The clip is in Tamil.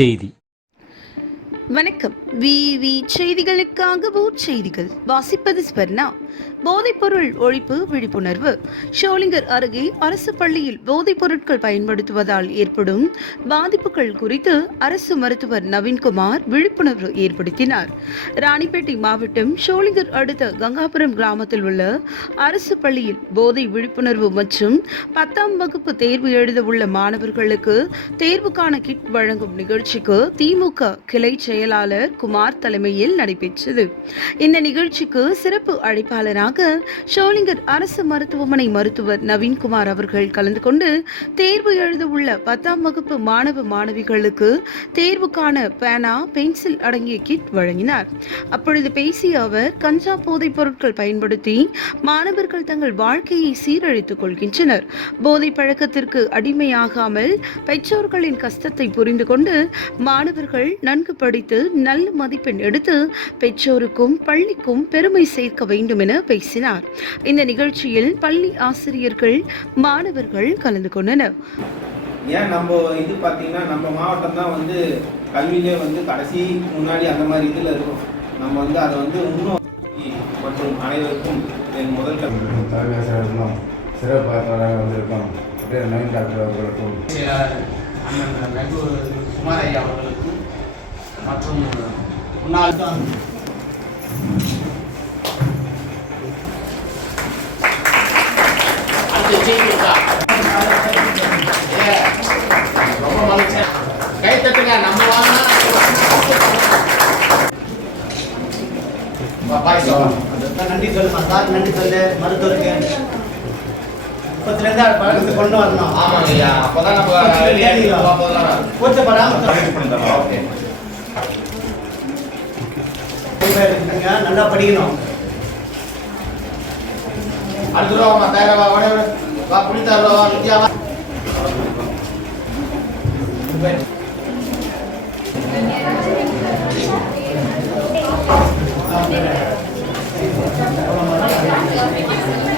செய்தி. வணக்கம். விவி செய்திகளுக்காக செய்திகள் வாசிப்பது ஸ்வர்ணா. போதைப்பொருள் ஒழிப்பு விழிப்புணர்வு. ஷோலிங்கர் அருகே அரசு பள்ளியில் போதைப் பொருட்கள் பயன்படுத்துவதால் ஏற்படும் பாதிப்புகள் குறித்து அரசு மருத்துவர் நவீன்குமார் விழிப்புணர்வு ஏற்படுத்தினார். ராணிப்பேட்டை மாவட்டம் ஷோலிங்கர் அடுத்த கங்காபுரம் கிராமத்தில் உள்ள அரசு பள்ளியில் போதை விழிப்புணர்வு மற்றும் 10ஆம் வகுப்பு தேர்வு எழுத உள்ள மாணவர்களுக்கு தேர்வுக்கான கிட் வழங்கும் நிகழ்ச்சிக்கு திமுக கிளை செயலாளர் குமார் தலைமையில் நடைபெற்றது. இந்த நிகழ்ச்சிக்கு சிறப்பு அழைப்பாளராக ஷோலிங்கர் அரசு மருத்துவமனை மருத்துவர் நவீன்குமார் அவர்கள் கலந்து கொண்டு தேர்வு எழுத உள்ள 10ஆம் வகுப்பு மாணவ மாணவிகளுக்கு தேர்வுக்கான பேனா, பென்சில் அடங்கிய கிட் வழங்கினார். அப்பொழுது பேசிய அவர், கஞ்சா போதைப் பொருட்கள் பயன்படுத்தி மாணவர்கள் தங்கள் வாழ்க்கையை சீரழித்துக் கொள்கின்றனர். போதை பழக்கத்திற்கு அடிமையாகாமல் பெற்றோர்களின் கஷ்டத்தை புரிந்து கொண்டு மாணவர்கள் நன்கு படித்து நல்ல மதிப்பெண் எடுத்து பெற்றோருக்கும் பள்ளிக்கும் பெருமை சேர்க்க வேண்டும் என பேசினார். இந்த நிகழ்ச்சியில் பள்ளி ஆசிரியர்கள், மாணவர்கள் கலந்து கொண்டனர். ஏன் நம்ம இது பார்த்தீங்கன்னா நம்ம மாவட்டம் தான் கல்வியிலே கடைசி முன்னாடி அந்த மாதிரி இதில் இருக்கும். நம்ம அதை இன்னும் மற்றும் அனைவருக்கும் என் முதல் தலைமையாசிரியர்களும் சிறப்பாக வந்திருக்கோம் நவீன் டாக்டர் அவர்களுக்கும் அண்ணன் குமார் ஐயா அவர்களுக்கும் மற்றும் முன்னாள் ரொம்ப மகிழ்ச்சி. கை தட்டுங்க. நம்ம நன்றி சொல்லுமா சார், நன்றி சொல்லு மருத்துவருக்கு. இப்பத்திலேருந்து பழக்கத்தை கொண்டு வரணும். ஆமாங்க ஐயா, அப்போதான் நம்ம நல்லா படிக்கணும். அடுத்த ரூபா தயாரா வா புளித்தாரா வித்யாவா Thank you.